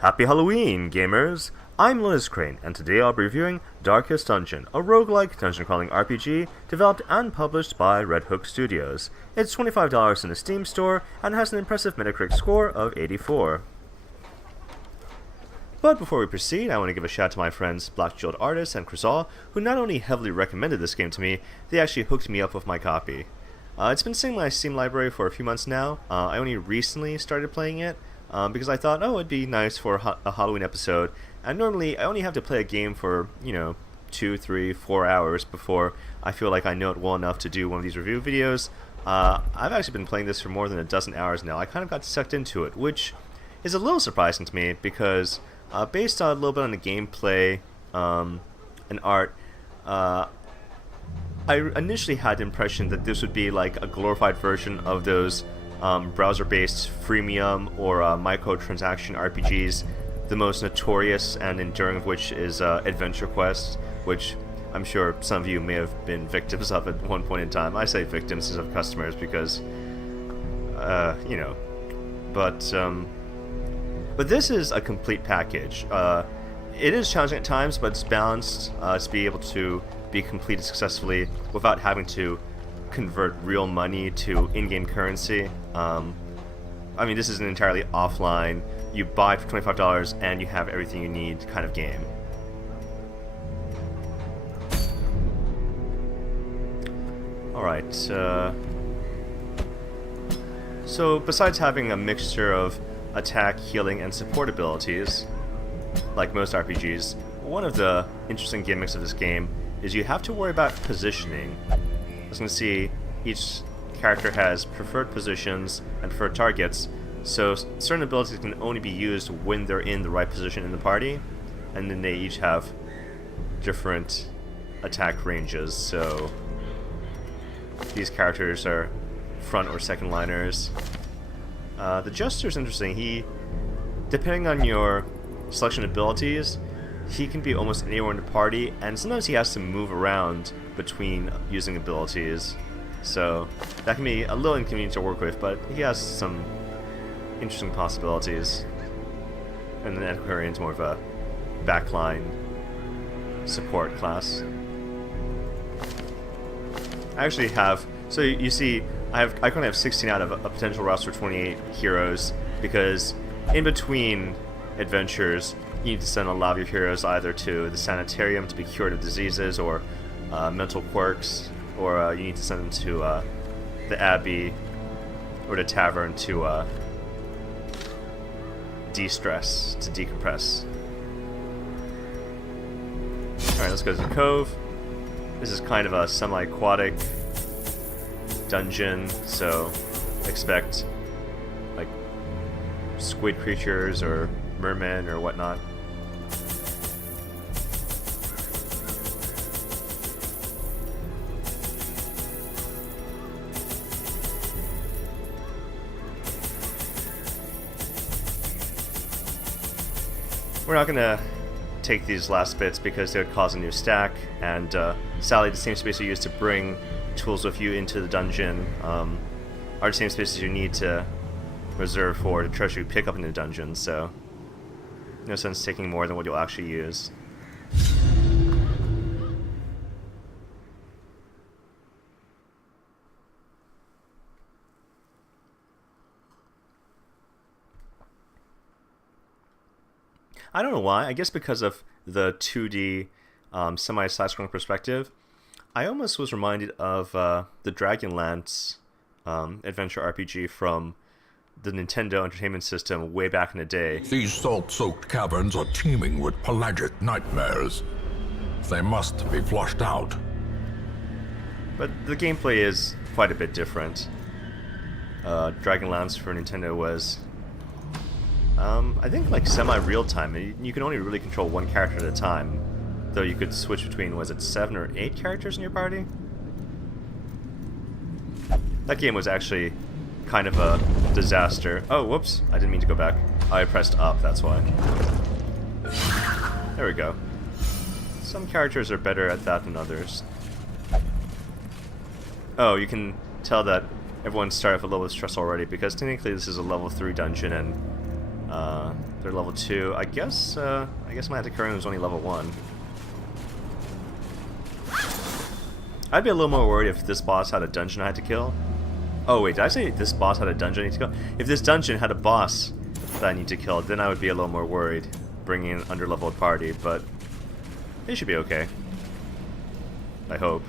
Happy Halloween, gamers! I'm LotusCrane, and today I'll be reviewing Darkest Dungeon, a roguelike dungeon-crawling RPG developed and published by Red Hook Studios. It's $25 in the Steam store, and has an impressive Metacritic score of 84. But before we proceed, I want to give a shout out to my friends blackjeweledartist and crizal, who not only heavily recommended this game to me, they actually hooked me up with my copy. It's been sitting in my Steam library for a few months now. I only recently started playing it, because I thought, oh, it'd be nice for a Halloween episode. And normally, I only have to play a game for, 2, 3, 4 hours before I feel like I know it well enough to do one of these review videos. I've actually been playing this for more than a dozen hours now. I kind of got sucked into it, which is a little surprising to me because, based on a little bit on the gameplay and art, I initially had the impression that this would be like a glorified version of those browser-based freemium or microtransaction RPGs, the most notorious and enduring of which is Adventure Quest, which I'm sure some of you may have been victims of at one point in time. I say victims instead of customers because, but this is a complete package. It is challenging at times, but it's balanced to be able to be completed successfully without having to convert real money to in-game currency. I mean, this is an entirely offline, you buy it for $25 and you have everything you need kind of game. Alright, so besides having a mixture of attack, healing, and support abilities, like most RPGs, one of the interesting gimmicks of this game is you have to worry about positioning. As you can see, each character has preferred positions and preferred targets, so certain abilities can only be used when they're in the right position in the party, and then they each have different attack ranges, so these characters are front or second liners. The Jester's interesting. Depending on your selection abilities, he can be almost anywhere in the party, and sometimes he has to move around between using abilities, so that can be a little inconvenient to work with, but he has some interesting possibilities. And then Antiquarian's more of a backline support class. I actually have, so you see, I currently have 16 out of a potential roster of 28 heroes, because in between adventures, you need to send a lot of your heroes either to the sanitarium to be cured of diseases or mental quirks, or you need to send them to the abbey or the tavern to de-stress, to decompress. Alright, let's go to the cove. This is kind of a semi-aquatic dungeon, so expect like squid creatures or mermen or whatnot. We're not gonna take these last bits because they would cause a new stack, and sadly the same spaces you use to bring tools with you into the dungeon are the same spaces you need to reserve for the treasure you pick up in the dungeon, so no sense taking more than what you'll actually use. I don't know why. I guess because of the 2D semi-side-scrolling perspective, I almost was reminded of the Dragonlance adventure RPG from the Nintendo Entertainment System way back in the day. These salt-soaked caverns are teeming with pelagic nightmares. They must be flushed out. But the gameplay is quite a bit different. Dragonlance for Nintendo was, I think, like semi-real time. You can only really control one character at a time, though you could switch between, was it 7 or 8 characters in your party? That game was actually kind of a disaster. Oh, whoops, I didn't mean to go back. I pressed up, that's why. There we go. Some characters are better at that than others. Oh, you can tell that everyone started off a level of stress already, because technically this is a level 3 dungeon, and They're level 2. I guess my Atacarian was only level 1. I'd be a little more worried if this boss had a dungeon I had to kill. Oh wait, did I say this boss had a dungeon I need to kill? If this dungeon had a boss that I need to kill, then I would be a little more worried bringing an under-leveled party, but they should be okay. I hope.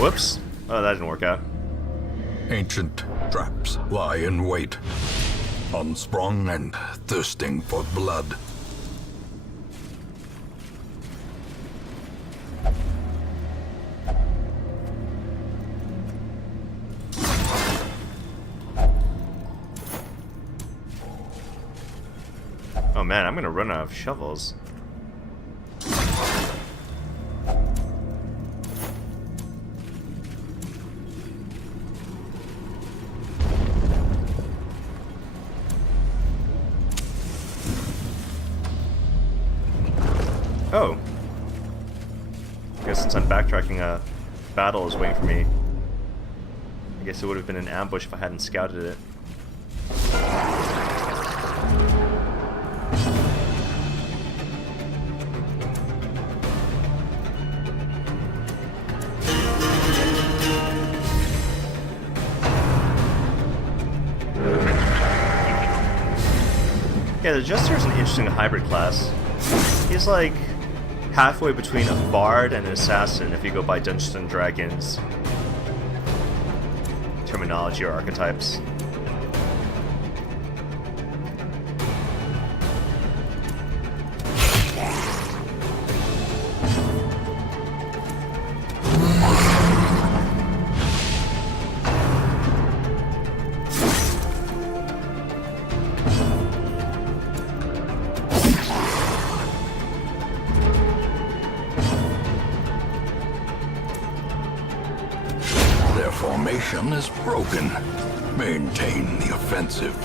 Whoops. Oh, that didn't work out. Ancient traps lie in wait, unsprung and thirsting for blood. Oh man, I'm gonna run out of shovels. Oh. I guess since I'm backtracking, a battle is waiting for me. I guess it would have been an ambush if I hadn't scouted it. Yeah, the Jester is an interesting hybrid class. He's like halfway between a bard and an assassin if you go by Dungeons and Dragons terminology or archetypes. Formation is broken. Maintain the offensive.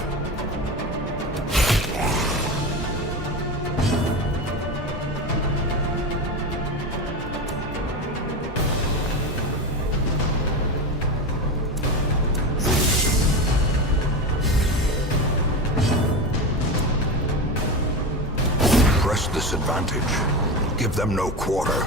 Press this advantage. Give them no quarter.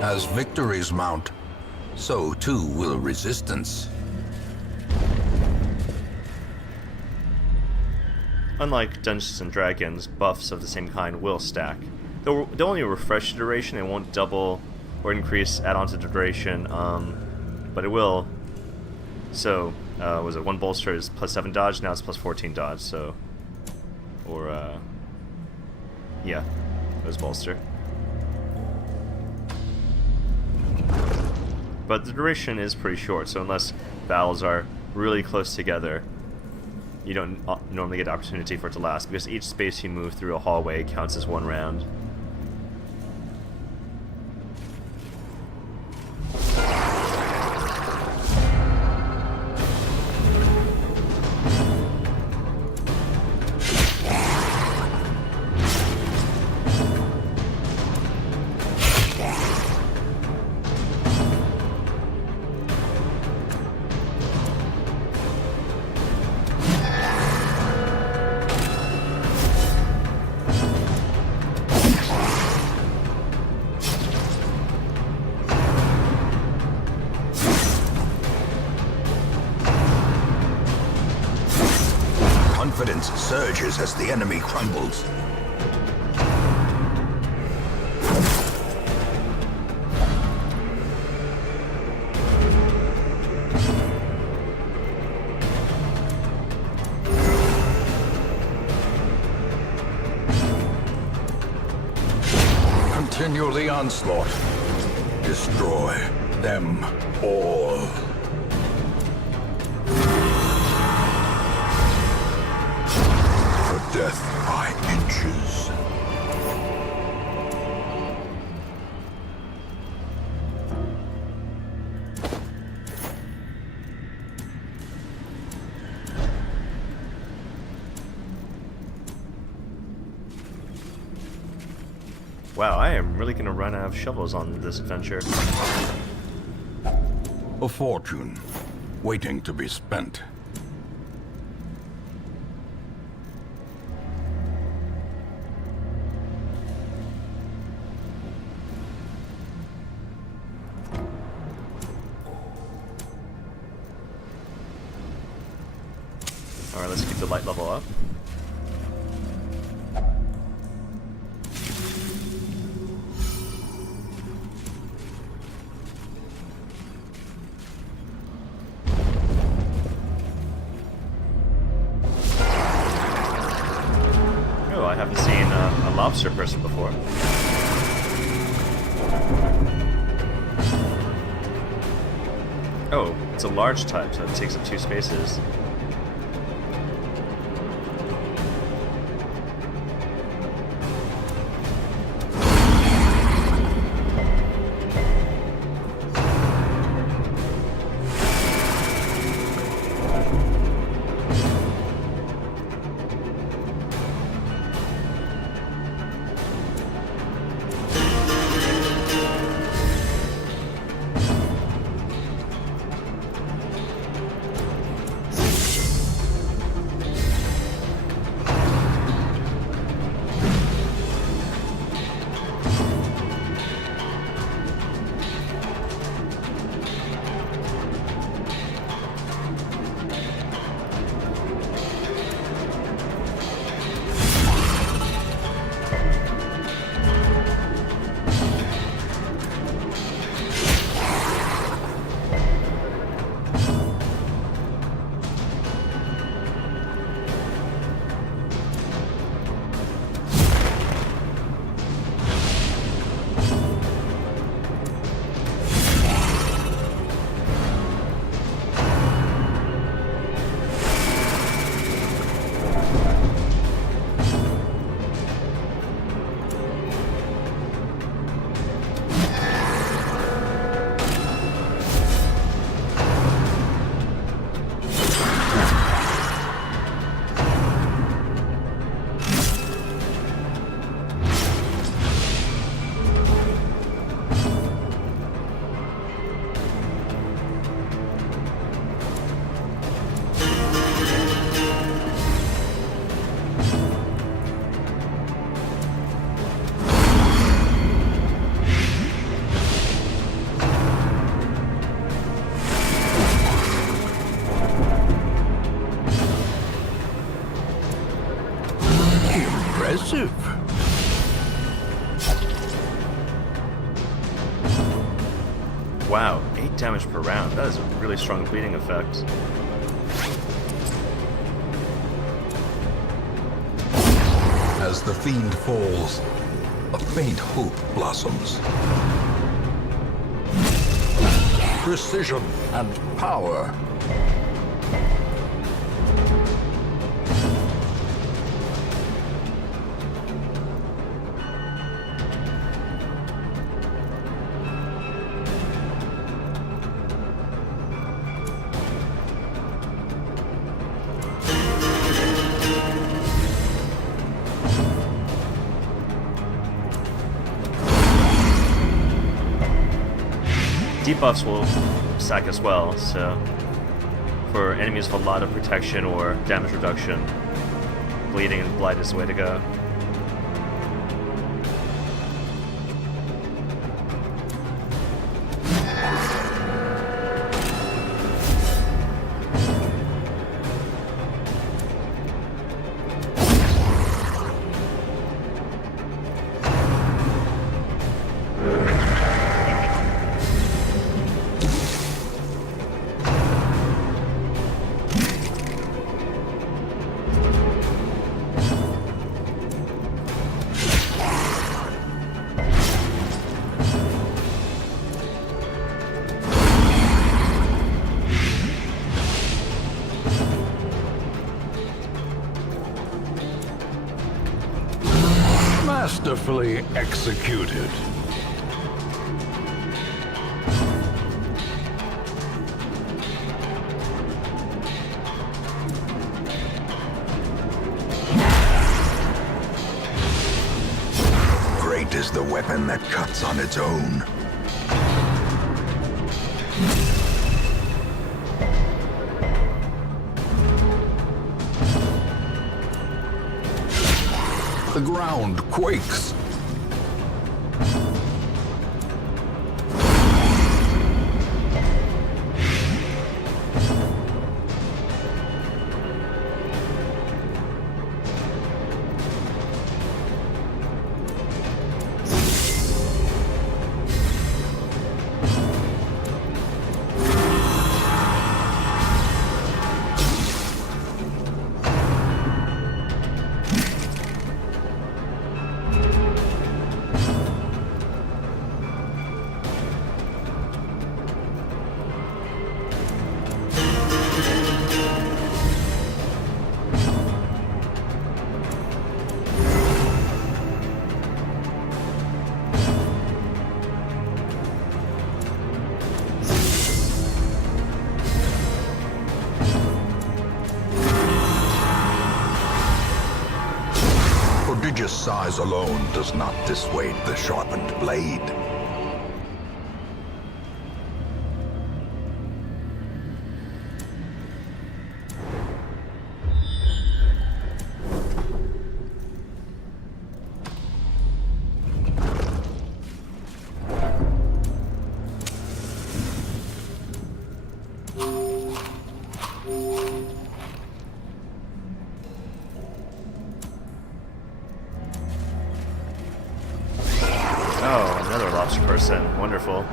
As victories mount, so too will resistance. Unlike Dungeons and Dragons, buffs of the same kind will stack. They'll only refresh the duration, it won't double or increase add-on to the duration, but it will. So, was it one bolster is plus 7 dodge, now it's plus 14 dodge, so... Or, yeah, it was bolster. But the duration is pretty short, so unless battles are really close together, you don't normally get the opportunity for it to last, because each space you move through a hallway counts as one round. Confidence surges as the enemy crumbles. Continue the onslaught. Destroy them all. For death by inches. Wow, I am really gonna run out of shovels on this adventure. A fortune, waiting to be spent. Alright, let's keep the light level up. Oh, I haven't seen a lobster person before. Oh, it's a large type, so it takes up 2 spaces. Impressive. Wow, 8 damage per round. That is a really strong bleeding effect. As the fiend falls, a faint hope blossoms. Precision and power. Debuffs will stack as well, so for enemies with a lot of protection or damage reduction, bleeding and blight is the way to go. Masterfully executed. Great is the weapon that cuts on its own. The ground quakes. Prodigious size alone does not dissuade the sharpened blade. Oh, another lobster person. Wonderful.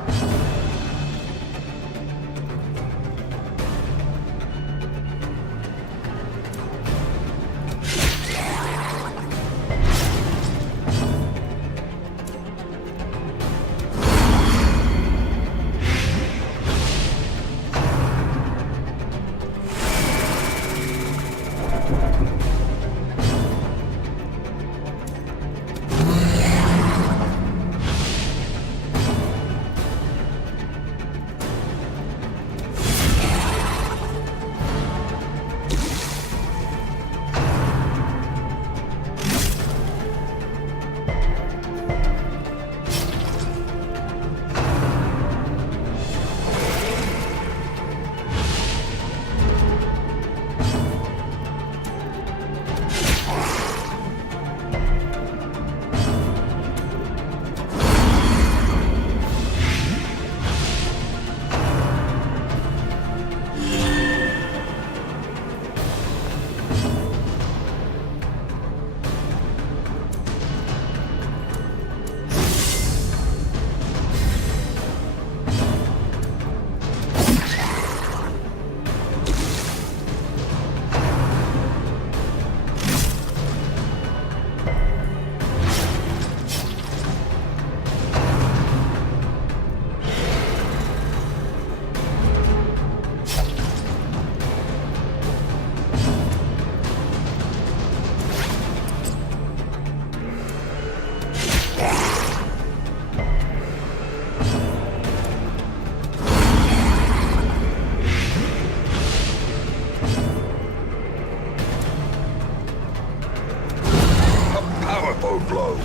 Powerful blow.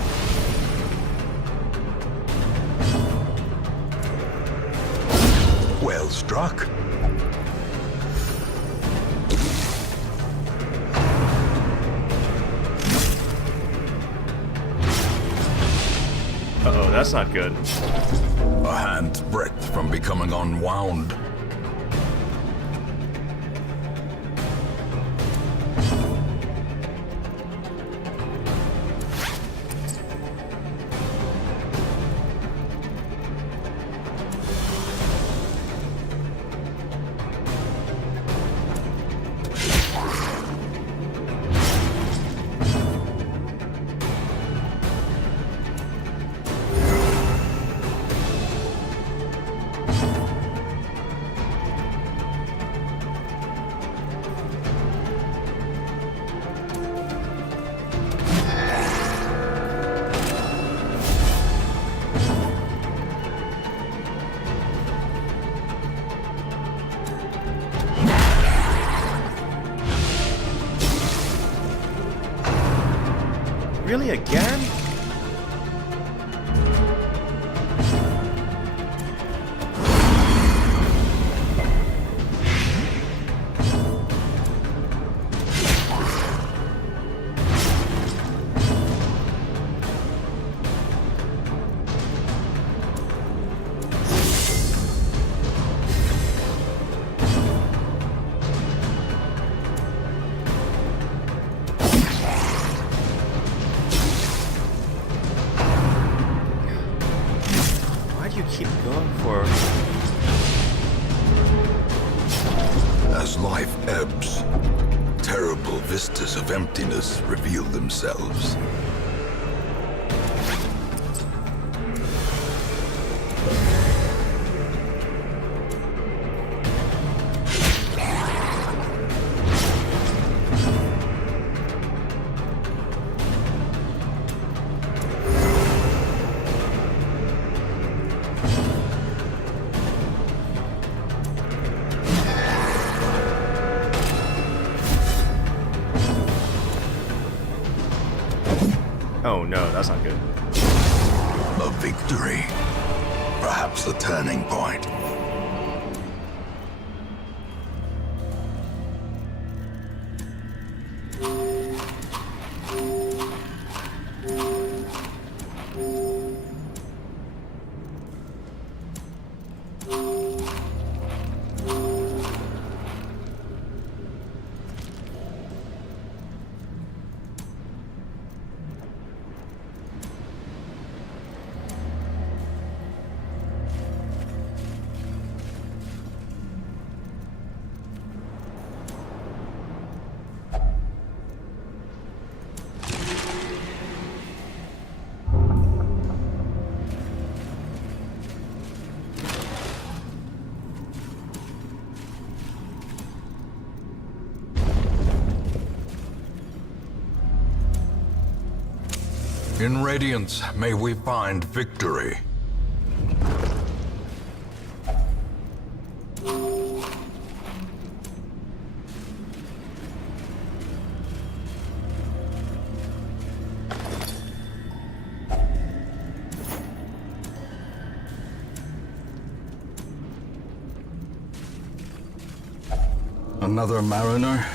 Well struck. Uh-oh, that's not good. A hand's breadth from becoming unwound. Really, again? Keep going for. As life ebbs, terrible vistas of emptiness reveal themselves. Oh no, that's not good. A victory. Perhaps a turning point. In Radiance, may we find victory. Another mariner,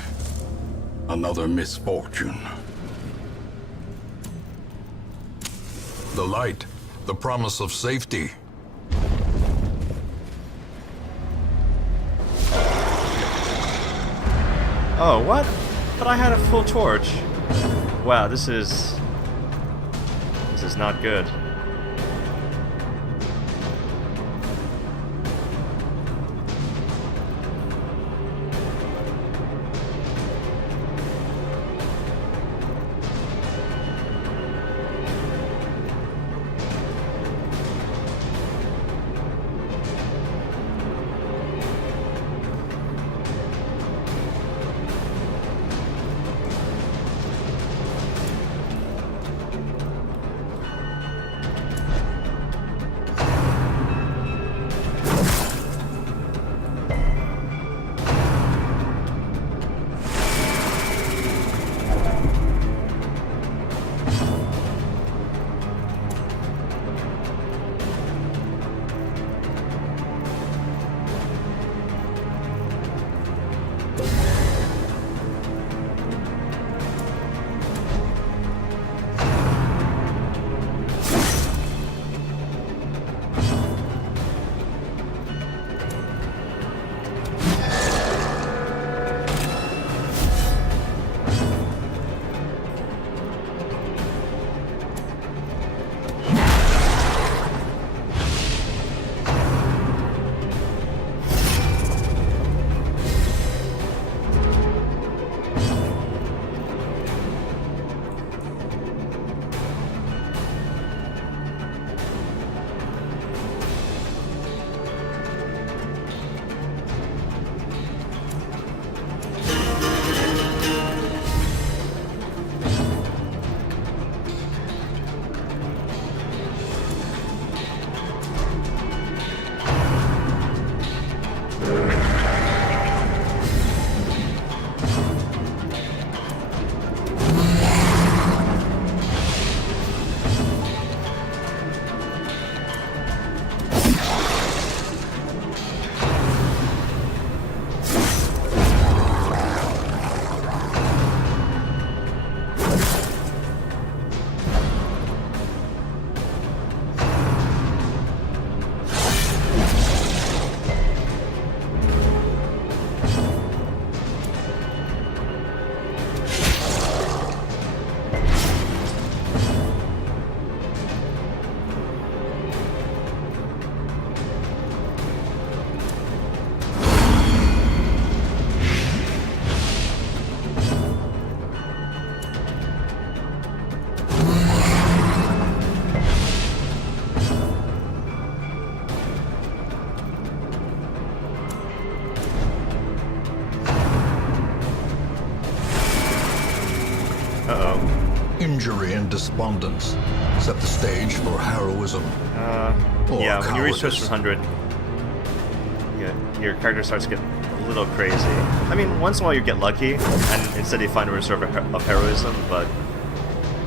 another misfortune. The light, the promise of safety. Oh, what? But I had a full torch. Wow, this is not good. Uh-oh. Injury and despondence set the stage for heroism. Or Yeah, when you reach cowardice. 100, yeah, your character starts to get a little crazy. I mean, once in a while you get lucky, and instead you find a reserve of heroism, but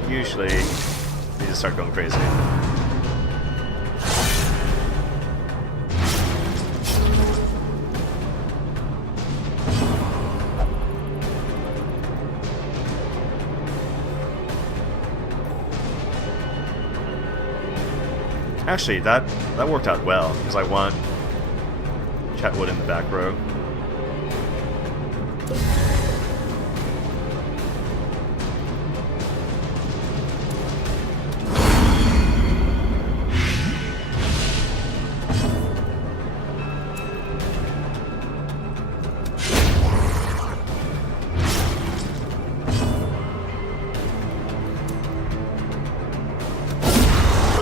usually you just start going crazy. Actually, that worked out well, because I want Chatwood in the back row.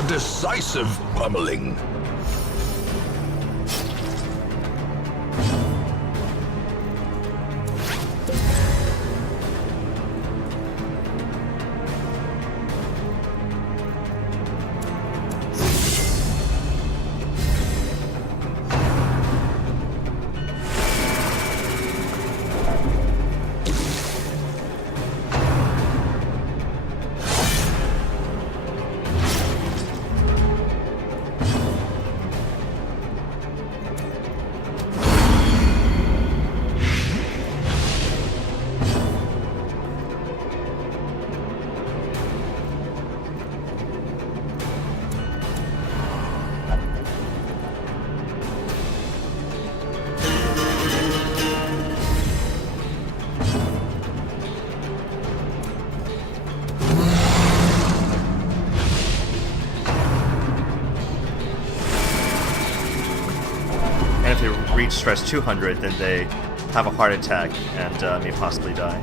Decisive pummeling. Reach stress 200, then they have a heart attack and may possibly die.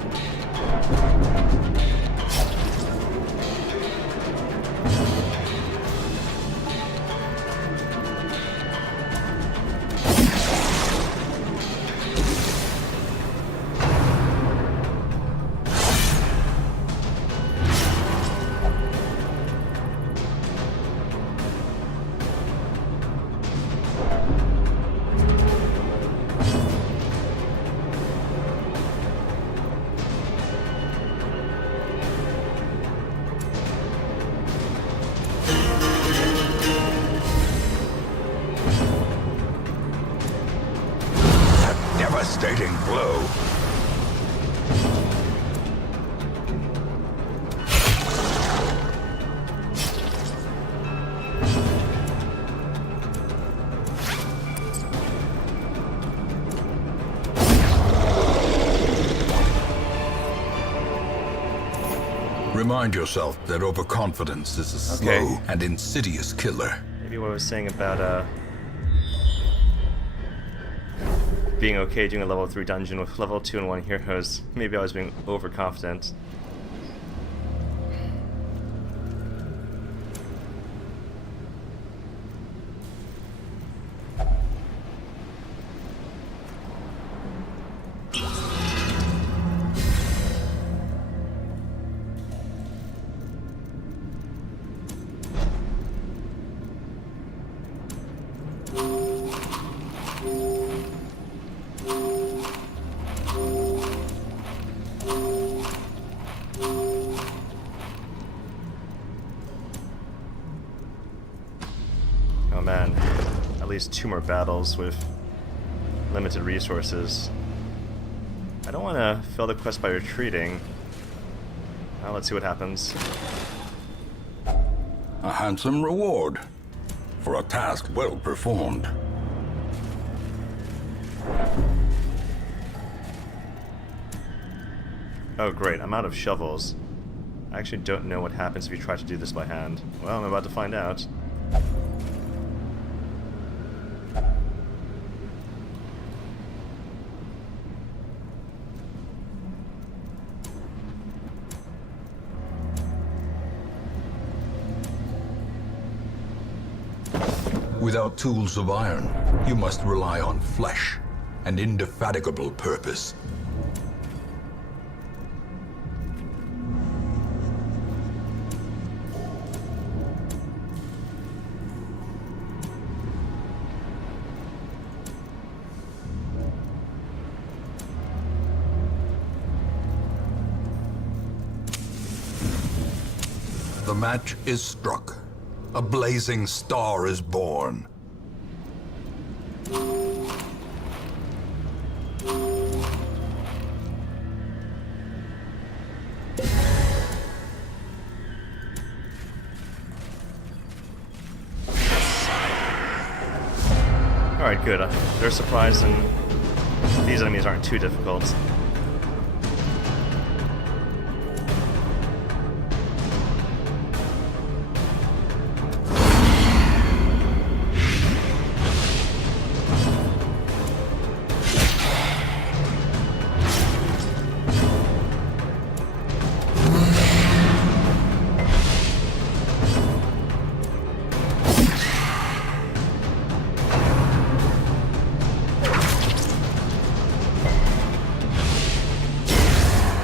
Devastating blow. Remind yourself that overconfidence is a slow and insidious killer. Maybe what I was saying about being okay doing a level 3 dungeon with level 2 and 1 heroes. Maybe I was being overconfident. Oh man, at least 2 more battles with limited resources. I don't want to fail the quest by retreating. Well, let's see what happens. A handsome reward for a task well performed. Oh great, I'm out of shovels. I actually don't know what happens if you try to do this by hand. Well, I'm about to find out. Without tools of iron, you must rely on flesh and indefatigable purpose. The match is struck. A blazing star is born. Alright, good. They're surprised and these enemies aren't too difficult.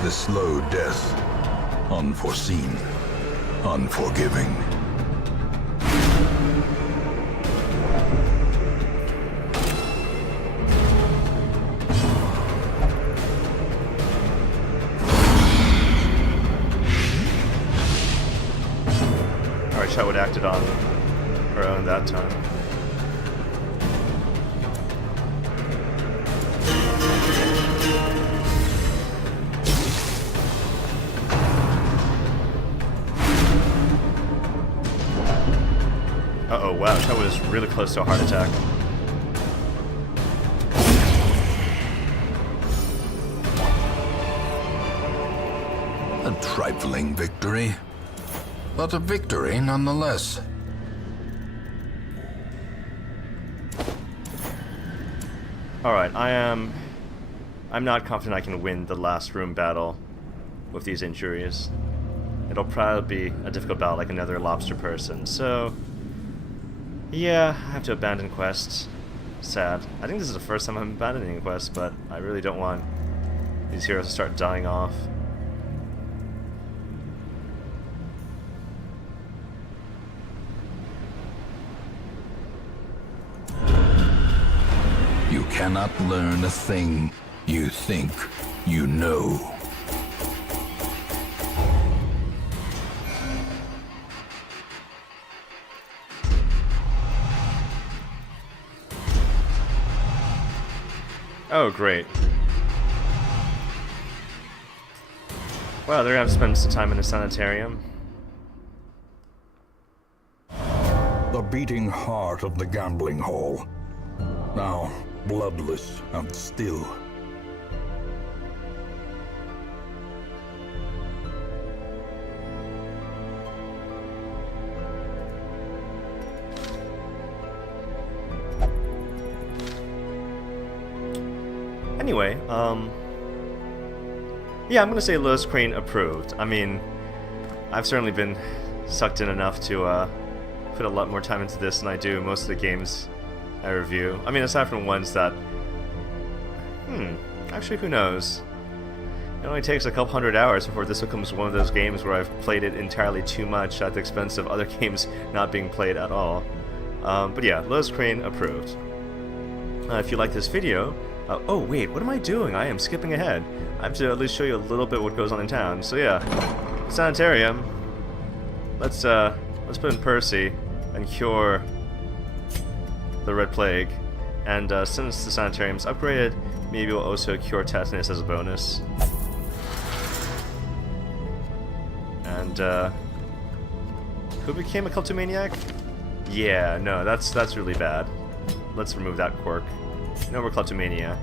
The slow death. Unforeseen. Unforgiving. Alright, Chetwood acted on her own that time. Uh-oh, wow, that was really close to a heart attack. A trifling victory, but a victory nonetheless. Alright, I'm not confident I can win the last room battle with these injuries. It'll probably be a difficult battle like another lobster person, so yeah, I have to abandon quests. Sad. I think this is the first time I'm abandoning quests, but I really don't want these heroes to start dying off. You cannot learn a thing you think you know. Oh, great. Well, they're gonna have to spend some time in a sanitarium. The beating heart of the gambling hall. Now bloodless and still. Anyway, yeah, I'm gonna say LotusCrane approved. I mean, I've certainly been sucked in enough to put a lot more time into this than I do most of the games I review. I mean, aside from ones that, actually, who knows? It only takes a couple hundred hours before this becomes one of those games where I've played it entirely too much at the expense of other games not being played at all. But yeah, LotusCrane approved. If you like this video, oh wait, what am I doing? I am skipping ahead. I have to at least show you a little bit what goes on in town. So yeah, sanitarium. Let's put in Percy and cure the Red Plague. And since the sanitarium's upgraded, maybe we'll also cure tetanus as a bonus. And who became a kleptomaniac? Yeah, no, that's really bad. Let's remove that quirk. No more kleptomania.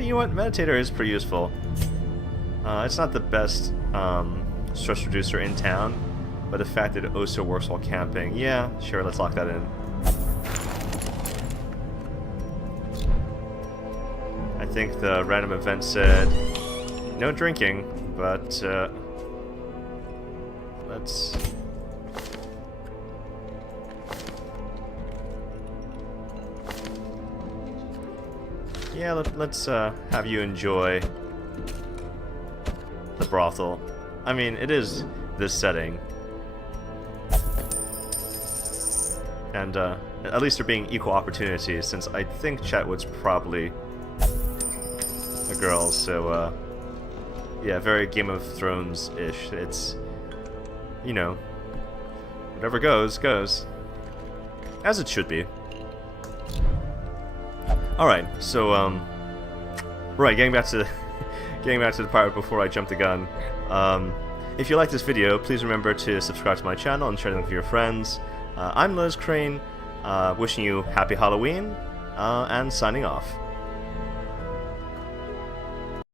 You know what? Meditator is pretty useful. It's not the best stress reducer in town, but the fact that it also works while camping, yeah, sure, let's lock that in. I think the random event said no drinking, but let's... Yeah, let's have you enjoy the brothel. I mean, it is this setting. And at least there being equal opportunities, since I think Chetwood's probably the girls, so, yeah, very Game of Thrones-ish. It's, you know, whatever goes, goes. As it should be. Alright, so, right, getting back to the part before I jump the gun. If you like this video, please remember to subscribe to my channel and share them with your friends. I'm LotusCrane, wishing you happy Halloween, and signing off.